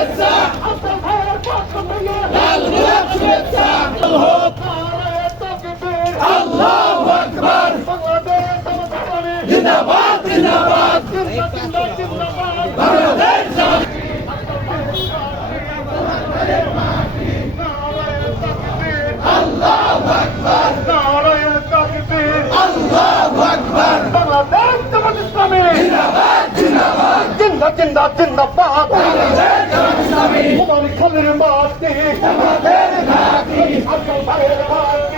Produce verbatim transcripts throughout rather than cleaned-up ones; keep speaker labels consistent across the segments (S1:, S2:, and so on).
S1: আল্লাহু আকবার। জিন্দাবাদ জিন্দাবাদ বাংলাদেশ। আল্লাহু আকবার। আল্লাহু আকবার।
S2: বাংলাদেশ জামাত ইসলামী
S1: জিন্দাবাদ জিন্দাবাদ
S2: জিন্দা জিন্দা জিন্দাবাদ।
S1: বাংলাদেশ জামাত ইসলামী
S2: কুমারী খালের মাটি
S1: আমাদের ঘাঁটি।
S2: আজকাল ভাইয়ের মাটি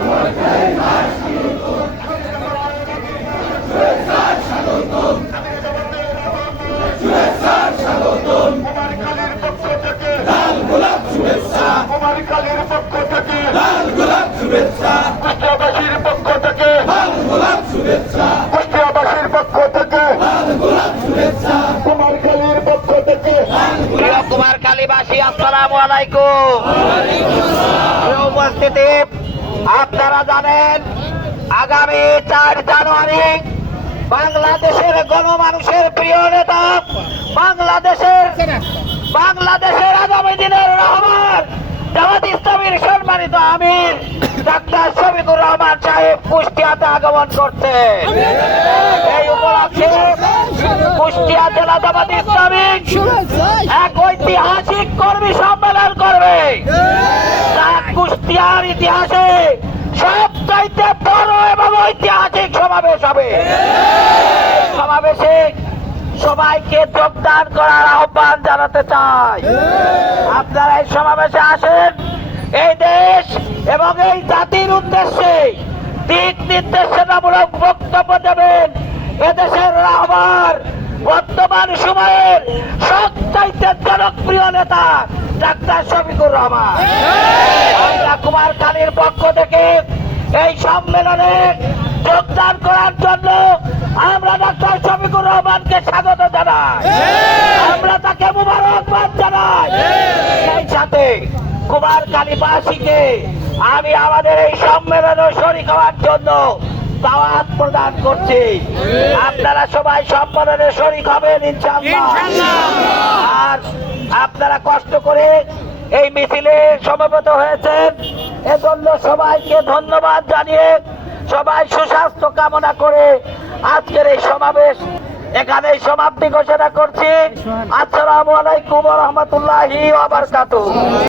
S1: শুভেচ্ছার স্বাগতম শুভেচ্ছার স্বাগতম।
S2: কুমারী খালের পক্ষ থেকে
S1: লাল গোলাপ শুভেচ্ছা
S2: কুমারী খালের পক্ষ থেকে
S1: লাল গোলাপ শুভেচ্ছা
S2: কুষ্টিয়াবাসীর পক্ষ থেকে
S1: লাল গোলাপ শুভেচ্ছা
S2: কুষ্টিয়াবাসীর পক্ষ থেকে
S1: লাল গোলাপ শুভেচ্ছা
S2: কুমারী খালের পক্ষ থেকে
S3: প্রিয় কুমার কালীবাসী, আসসালামু আলাইকুম। প্রিয় উপস্থিতি, আপনারা জানেন আগামী চার জানুয়ারি বাংলাদেশের গণমানুষের প্রিয় নেতা, বাংলাদেশের বাংলাদেশের আগামী দিনের রহমান জামাত ইসলামীর সম্মানিত আমির ডাক্তার শফিকুর রহমান সাহেব কুষ্টিয়াতে আগমন করছে। এই উপলক্ষে কুষ্টিয়া জেলা জামাত ইসলামী এক ঐতিহাসিক কর্মী সম্মেলন করবে, যা কুষ্টিয়ার ইতিহাসে সবচাইতে বড় এবং ঐতিহাসিক সমাবেশ হবে। সমাবেশে সবাইকে যোগদান করার আহ্বান জানাতে চাই। আপনারা এই সমাবেশে আসেন, এই দেশ এবং এই জাতির উদ্দেশ্যে দিক নির্দেশনামূলক বক্তব্য দেবেন এদেশের রাহবার, বর্তমান সময়ের সবচাইতে জনপ্রিয় নেতা ডাক্তার শফিকুর রহমান। আমরা কুমার কালীর পক্ষ থেকে এই সম্মেলনে যোগদান করার জন্য আমরা ডাক্তার শফিকুর রহমানকে স্বাগত জানাই, আমরা তাকে মুবারকবাদ জানাই। সেই সাথে কুমার কালীবাসীকে আমি আমাদের এই সম্মেলনে শরীক হওয়ার জন্য দাওয়াত প্রদান করছি। আপনারা সবাই সম্মেলনে শরীক হবেন ইনশাআল্লাহ। আর আপনারা কষ্ট করে এই মিছিলে সমবেত হয়েছেন, এজন্য সবাইকে ধন্যবাদ জানিয়ে সবাই সুস্বাস্থ্য কামনা করে আজকের এই সমাবেশ এখানেই সমাপ্তি ঘোষণা করছি। আসসালামু আলাইকুম ওয়া রাহমাতুল্লাহি ওয়া বারাকাতুহু।